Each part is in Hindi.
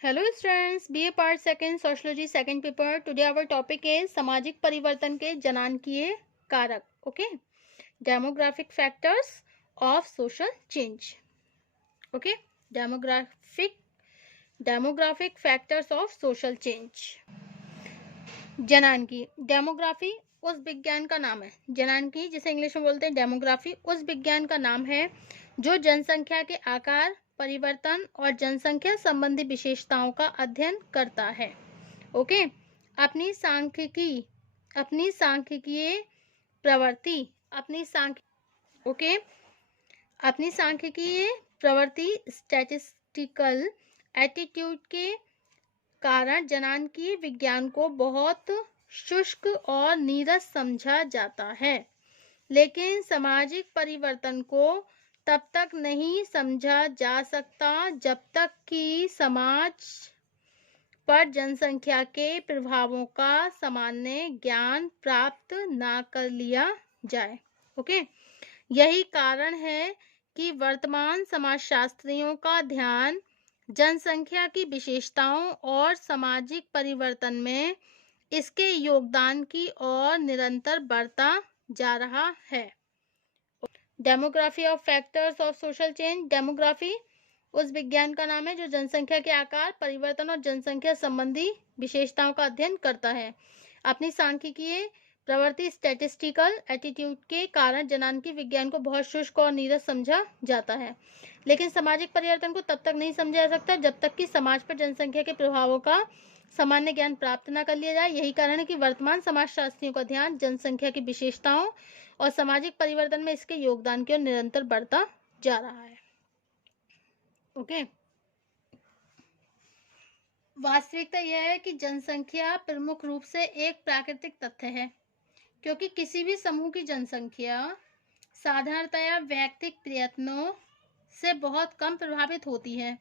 Hello students, BA Part Second Sociology Second Paper. Today our topic is सामाजिक परिवर्तन के जनानकीय कारक. Okay, demographic factors of social change. Okay, demographic factors of social change. जनानकी, डेमोग्राफी उस विज्ञान का नाम है. जनानकी जिसे इंग्लिश में बोलते हैं डेमोग्राफी, उस विज्ञान का नाम है जो जनसंख्या के आकार, परिवर्तन और जनसंख्या संबंधी विशेषताओं का अध्ययन करता है. ओके, अपनी सांख्यिकीय प्रवृत्ति स्टैटिस्टिकल एटीट्यूड के कारण जनानकीय विज्ञान को बहुत शुष्क और नीरस समझा जाता है, लेकिन सामाजिक परिवर्तन को तब तक नहीं समझा जा सकता जब तक कि समाज पर जनसंख्या के प्रभावों का सामान्य ज्ञान प्राप्त ना कर लिया जाए. ओके, यही कारण है कि वर्तमान समाजशास्त्रियों का ध्यान जनसंख्या की विशेषताओं और सामाजिक परिवर्तन में इसके योगदान की ओर निरंतर बढ़ता जा रहा है. Demography of factors of social change. Demography उस विज्ञान का नाम है जो जनसंख्या के आकार, परिवर्तन और जनसंख्या संबंधी विशेषताओं का अध्ययन करता है. अपनी सांख्यिकीय प्रवृत्ति स्टैटिस्टिकल एटीट्यूड के कारण जनानकीय विज्ञान को बहुत शुष्क और नीरस समझा जाता है, लेकिन सामाजिक परिवर्तन को तब तक नहीं समझा जा सकता जब तक कि समाज पर जनसंख्या के प्रभावों का सामान्य ज्ञान प्राप्त न कर लिया जाए. यही कारण है कि वर्तमान समाजशास्त्रियों का ध्यान जनसंख्या की विशेषताओं और सामाजिक परिवर्तन में इसके योगदान की ओर निरंतर बढ़ता जा रहा है. ओके, वास्तविकता यह है कि जनसंख्या प्रमुख रूप से एक प्राकृतिक तथ्य है, क्योंकि किसी भी समूह की जनसंख्या साधारणतया वैयक्तिक प्रयत्नों से बहुत कम प्रभावित होती है.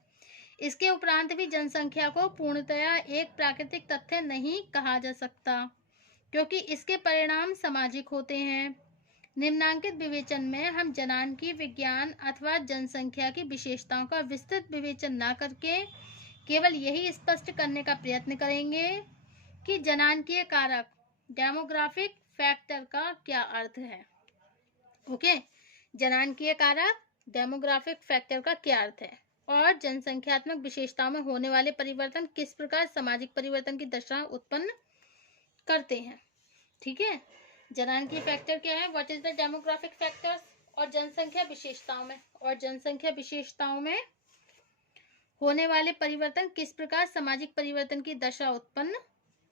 इसके उपरांत भी जनसंख्या को पूर्णतया एक प्राकृतिक तथ्य नहीं कहा जा सकता, क्योंकि इसके परिणाम सामाजिक होते हैं. निम्नांकित विवेचन में हम जनानकीय विज्ञान अथवा जनसंख्या की विशेषताओं का विस्तृत विवेचन न करके केवल यही स्पष्ट करने का प्रयत्न करेंगे कि जनानकीय कारक डेमोग्राफिक फैक्टर का क्या अर्थ है. ओके, जनानकीय कारक डेमोग्राफिक फैक्टर का क्या अर्थ है और जनसंख्यात्मक विशेषताओं में होने वाले परिवर्तन किस प्रकार सामाजिक परिवर्तन की दशा उत्पन्न करते हैं. ठीक है, जनानकीय फैक्टर क्या है, what is the demographic factors, और जनसंख्या विशेषताओं में होने वाले परिवर्तन किस प्रकार सामाजिक परिवर्तन की दशा उत्पन्न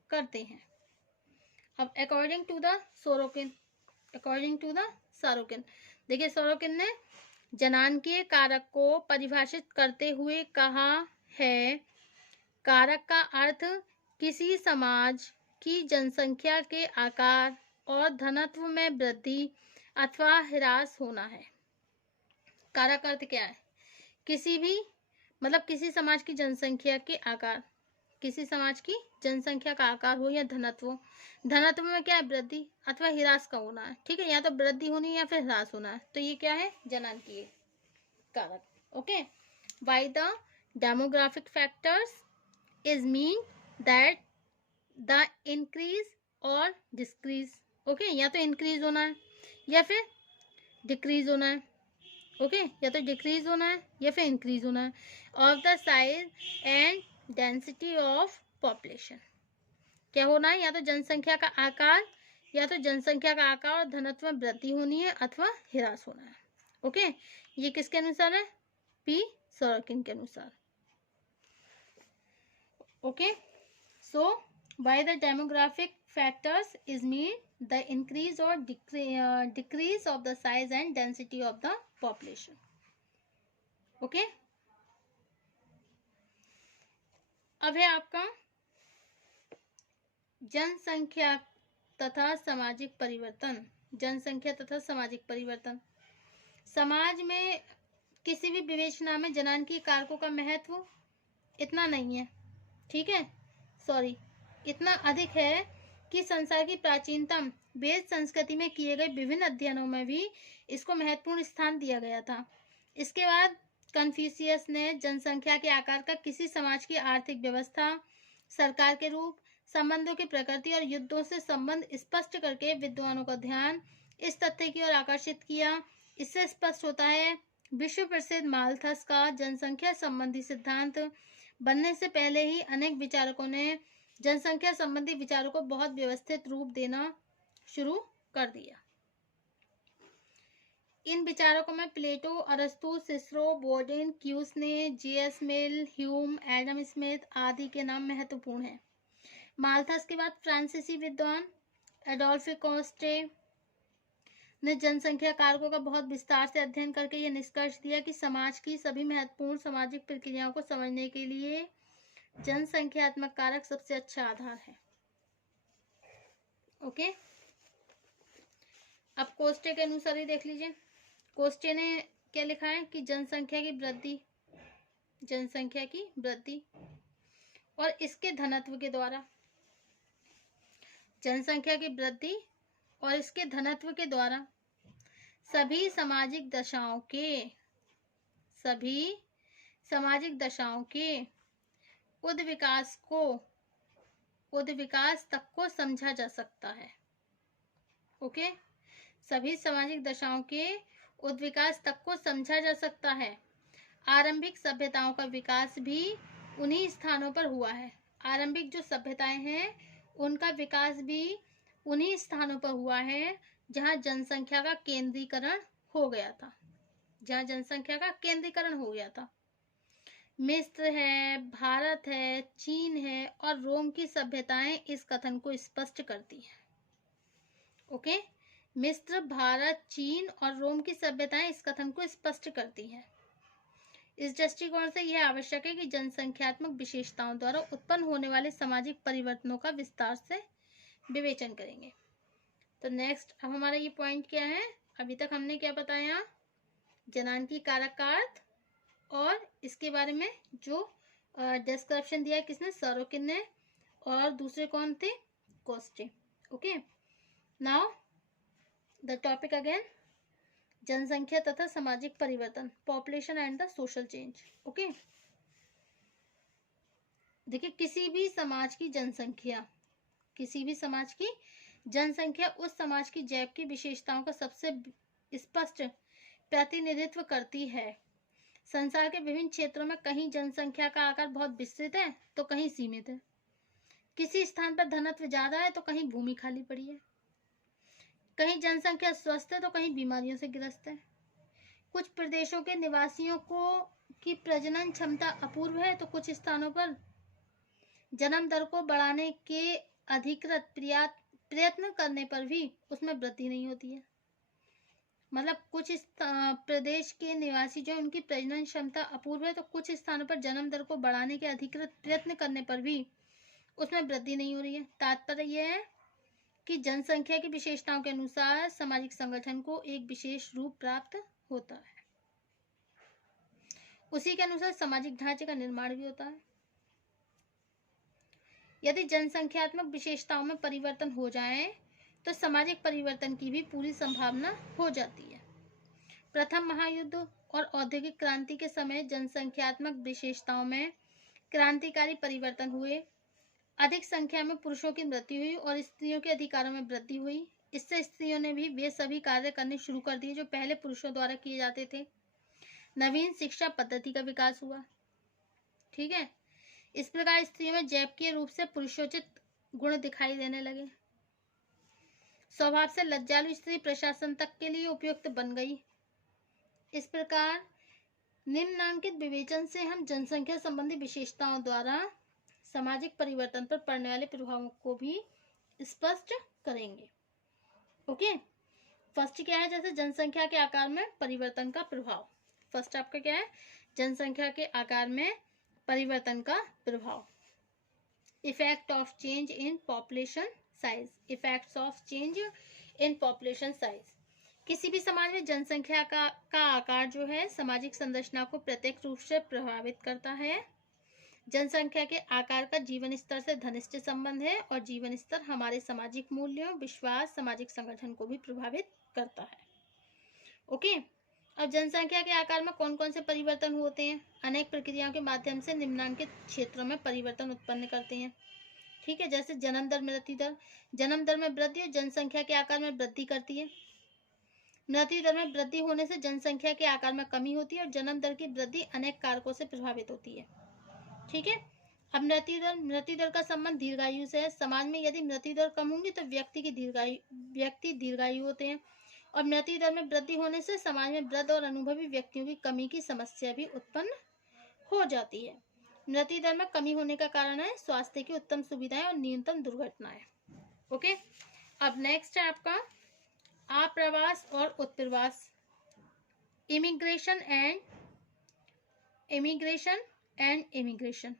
करते हैं. अब अकॉर्डिंग टू द सोरोकिन, देखिए सोरोकिन ने जनानकीय कारक को परिभाषित करते हुए कहा है, कारक का अर्थ किसी समाज की जनसंख्या के आकार और घनत्व में वृद्धि अथवा ह्रास होना है. कारक अर्थ क्या है, किसी समाज की जनसंख्या के आकार, किसी समाज की जनसंख्या का आकार हो या घनत्व में क्या है, वृद्धि अथवा ह्रास का होना है. ठीक है, या तो वृद्धि होनी है या फिर ह्रास होना है, तो ये क्या है, जनानकीय कारक. Okay, by the demographic factors is mean that the increase और डिक्रीज. ओके, या तो इंक्रीज होना है या फिर डिक्रीज होना है. ओके, या तो डिक्रीज होना है या फिर इंक्रीज होना है of the size and density of population. क्या होना है, या तो जनसंख्या का आकार और घनत्व में वृद्धि होनी है अथवा ह्रास होना है. ओके, ये किसके अनुसार है, पी सोरोकिन के अनुसार. Okay, so by the demographic factors is mean the increase or decrease of the size and density of the population. Okay, अब है आपका जनसंख्या तथा सामाजिक परिवर्तन. समाज में किसी भी विवेचना में जनानकीय कारकों का महत्व इतना नहीं है. ठीक है, इतना अधिक है कि संसार की प्राचीनतम वेद संस्कृति में किए गए विभिन्न अध्ययनों में भी इसको महत्वपूर्ण स्थान दिया गया था. इसके बाद कन्फ्यूशियस ने जनसंख्या के आकार का किसी समाज की आर्थिक व्यवस्था, सरकार के रूप, संबंधों की प्रकृति और युद्धों से संबंध स्पष्ट करके विद्वानों का ध्यान इस तथ्य की ओर आकर्षित किया। इससे स्पष्ट होता है विश्व प्रसिद्ध माल्थस का जनसंख्या संबंधी सिद्धांत बनने से पहले ही अनेक विचारकों ने जनसंख्या संबंधी विचारों को बहुत व्यवस्थित रूप देना शुरू कर दिया। इन विचारकों में प्लेटो, अरस्तु, सिसरो, बोर्डेन, क्यूसने, जे.एस. मिल, ह्यूम, एडम स्मिथ आदि के नाम महत्वपूर्ण हैं। माल्थस के बाद फ्रांसीसी विद्वान एडोल्फे कोस्टे ने जनसंख्या कारकों का बहुत विस्तार से अध्ययन करके यह निष्कर्ष दिया कि समाज की सभी महत्वपूर्ण सामाजिक प्रक्रियाओं को समझने के लिए जनसंख्यात्मक कारक सबसे अच्छा आधार है। ओके, अब कोस्टे के अनुसार ही देख लीजिए। कोस्टे ने क्या लिखा है कि जनसंख्या की वृद्धि और इसके घनत्व के द्वारा, जनसंख्या की वृद्धि और इसके घनत्व के द्वारा सभी सामाजिक दशाओं के उद्विकास तक को समझा जा सकता है। ओके, सभी सामाजिक दशाओं के उद्विकास तक को समझा जा सकता है। आरंभिक सभ्यताओं का विकास भी उन्हीं स्थानों पर हुआ है। आरंभिक जो सभ्यताएं हैं उनका विकास भी उन्हीं स्थानों पर हुआ है जहां जनसंख्या का केंद्रीकरण हो गया था। मिस्र है, भारत है, चीन है और रोम की सभ्यताएं इस कथन को स्पष्ट करती हैं। ओके, मिस्र, भारत, चीन और रोम की सभ्यताएं इस कथन को स्पष्ट करती हैं। इस दृष्टिकोण से यह आवश्यक है कि जनसंख्यात्मक विशेषताओं द्वारा उत्पन्न होने वाले सामाजिक परिवर्तनों का विस्तार से विवेचन करेंगे। तो नेक्स्ट, अब हमारा ये पॉइंट क्या है? अभी तक हमने क्या बताया? जनांकी कारक का अर्थ और इसके बारे में जो डिस्क्रिप्शन दिया है किसने? सरोकिन ने, और दूसरे कौन थे? Costae. Okay, now the topic again, जनसंख्या तथा सामाजिक परिवर्तन, population and the social change. Okay, देखिए किसी भी समाज की जनसंख्या उस समाज की जैव की विशेषताओं का सबसे स्पष्ट प्रतिनिधित्व करती है। संसार के विभिन्न क्षेत्रों में कहीं जनसंख्या का आकार बहुत विस्तृत है तो कहीं सीमित है। किसी स्थान पर घनत्व ज्यादा है तो कहीं भूमि खाली पड़ी है। कहीं जनसंख्या स्वस्थ है तो कहीं बीमारियों से ग्रस्त है। कुछ प्रदेशों के निवासियों की प्रजनन क्षमता अपूर्व है तो कुछ स्थानों पर जन्म दर को बढ़ाने के अधिकृत प्रयत्न करने पर भी उसमें वृद्धि नहीं होती है। मतलब कुछ प्रदेश के निवासी जो उनकी प्रजनन क्षमता अपूर्व है तो कुछ स्थानों पर जन्म दर को बढ़ाने के अधिकृत प्रयत्न करने पर भी उसमें वृद्धि नहीं हो रही है। तात्पर्य यह है कि जनसंख्या की विशेषताओं के अनुसार सामाजिक संगठन को एक विशेष रूप प्राप्त होता है। उसी के अनुसार सामाजिक ढांचे का निर्माण भी होता है। यदि जनसंख्यात्मक विशेषताओं में परिवर्तन हो जाए तो सामाजिक परिवर्तन की भी पूरी संभावना हो जाती है। प्रथम महायुद्ध और औद्योगिक क्रांति के समय जनसंख्यात्मक विशेषताओं में क्रांतिकारी परिवर्तन हुए। अधिक संख्या में पुरुषों की मृत्यु हुई और स्त्रियों के अधिकारों में वृद्धि हुई। इससे स्त्रियों ने भी वे सभी कार्य करने शुरू कर दिए जो पहले पुरुषों द्वारा किए जाते थे। नवीन शिक्षा पद्धति का विकास हुआ। ठीक है, इस प्रकार स्त्रियों में जैविकीय रूप से पुरुषोचित गुण दिखाई देने लगे। स्वभाव से लज्जालु स्त्री प्रशासन तक के लिए उपयुक्त बन गई। इस प्रकार निम्नांकित विवेचन से हम जनसंख्या संबंधी विशेषताओं द्वारा सामाजिक परिवर्तन पर पड़ने वाले प्रभावों को भी स्पष्ट करेंगे। ओके, फर्स्ट क्या है? जैसे जनसंख्या के आकार में परिवर्तन का प्रभाव। फर्स्ट आपका क्या है? जनसंख्या के आकार में परिवर्तन का प्रभाव। Effect of change in population size. Effects of change in population size. किसी भी समाज में जनसंख्या का आकार जो है सामाजिक संरचना को प्रत्यक्ष रूप से प्रभावित करता है। जनसंख्या के आकार का जीवन स्तर से घनिष्ठ संबंध है और जीवन स्तर हमारे सामाजिक मूल्यों, विश्वास, सामाजिक संगठन को भी प्रभावित करता है। ओके, अब जनसंख्या के आकार में कौन कौन से परिवर्तन होते हैं? अनेक प्रक्रियाओं के माध्यम से निम्नांकित क्षेत्रों में परिवर्तन उत्पन्न करते हैं। ठीक है, जैसे जन्म दर, मृत्यु दर। जन्म दर में वृद्धि और जनसंख्या के आकार में वृद्धि करती है। मृत्यु दर में वृद्धि होने से जनसंख्या के आकार में कमी होती है और जन्म दर की वृद्धि अनेक कारकों से प्रभावित होती है। ठीक है, अब मृत्यु दर का संबंध दीर्घायु से है। समाज में यदि मृत्यु दर कम होगी तो व्यक्ति दीर्घायु होते हैं, और मृत्यु दर में वृद्धि होने से समाज में वृद्ध और अनुभवी व्यक्तियों की कमी की समस्या भी उत्पन्न हो जाती है। मृत्यु दर में कमी होने का कारण है स्वास्थ्य की उत्तम सुविधाएं और न्यूनतम दुर्घटनाएं। ओके, अब नेक्स्ट है आपका आप्रवास और उत्प्रवास, इमिग्रेशन एंड इमिग्रेशन।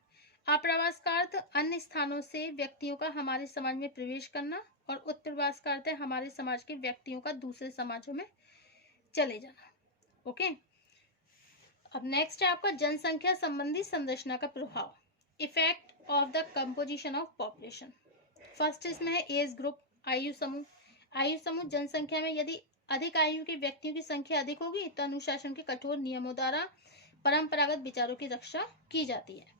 आप्रवास का अर्थ अन्य स्थानों से व्यक्तियों का हमारे समाज में प्रवेश करना, और उत्प्रवास का अर्थ है हमारे समाज के व्यक्तियों का दूसरे समाजों में चले जाना। ओके, अब नेक्स्ट है आपका जनसंख्या संबंधी संरचना का प्रभाव, effect of the composition of population. First इसमें है एज ग्रुप, आयु समूह। आयु समूह जनसंख्या में यदि अधिक आयु के व्यक्तियों की संख्या अधिक होगी तो अनुशासन के कठोर नियमों द्वारा परंपरागत विचारों की रक्षा की जाती है।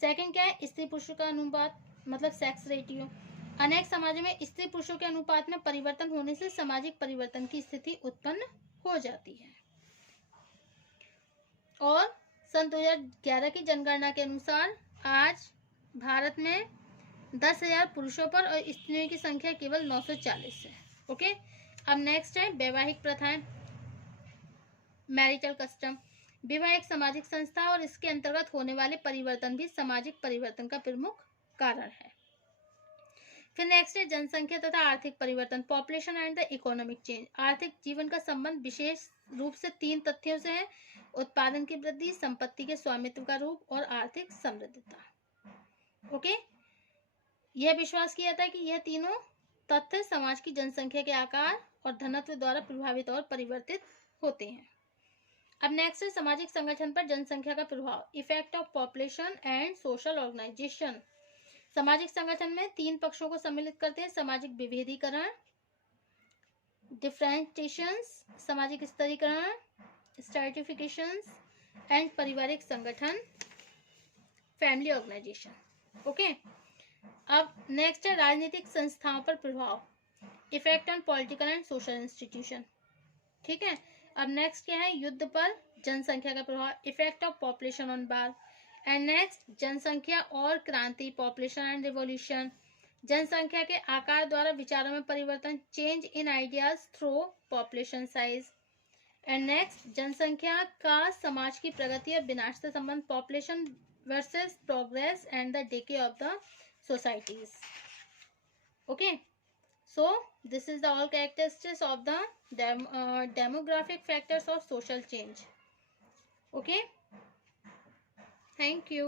सेकंड क्या है, स्त्री पुरुषों का अनुपात, मतलब सेक्स रेटियो। अनेक समाजों में स्त्री पुरुषों के अनुपात में परिवर्तन होने से सामाजिक परिवर्तन की स्थिति उत्पन्न हो जाती है। और सन 2011 की जनगणना के अनुसार आज भारत में 10,000 पुरुषों पर और स्त्रियों की संख्या केवल 940 है। ओके, अब नेक्स्ट है वैवाहिक प्रथाएं, मैरिटल कस्टम। विवाह एक सामाजिक संस्था और इसके अंतर्गत होने वाले परिवर्तन भी सामाजिक परिवर्तन का प्रमुख कारण है। फिर नेक्स्ट है जनसंख्या तथा आर्थिक परिवर्तन, population and the economic change. आर्थिक जीवन का संबंध विशेष रूप से 3 तथ्यों से है, उत्पादन की वृद्धि, संपत्ति के स्वामित्व का रूप और आर्थिक समृद्धता। ओके, यह विश्वास किया जाता है कि यह तीनों तथ्य समाज की जनसंख्या के आकार और घनत्व द्वारा प्रभावित और परिवर्तित होते हैं। अब नेक्स्ट है सामाजिक संगठन पर जनसंख्या का प्रभाव, effect of population and social organisation. सामाजिक संगठन में 3 पक्षों को सम्मिलित करते हैं, सामाजिक विभेदीकरण, डिफरेंशिएशंस, सामाजिक स्तरीकरण, स्ट्रैटिफिकेशंस एंड पारिवारिक संगठन, फैमिली ऑर्गेनाइजेशन। ओके, अब नेक्स्ट है राजनीतिक संस्थाओं पर प्रभाव, effect on political and social institution. ठीक है, अब नेक्स्ट क्या है, युद्ध पर जनसंख्या का प्रभाव, effect of population on war. And next जनसंख्या और क्रांति, पॉपुलेशन एंड रिवॉल्यूशन। जनसंख्या के आकार द्वारा विचारों में परिवर्तन, change in ideas through population size. And next जनसंख्या का समाज की प्रगति और विनाश से संबंध, population versus progress and the decay of the societies. Okay, so this is the all characteristics of the demographic factors of social change. Okay, thank you.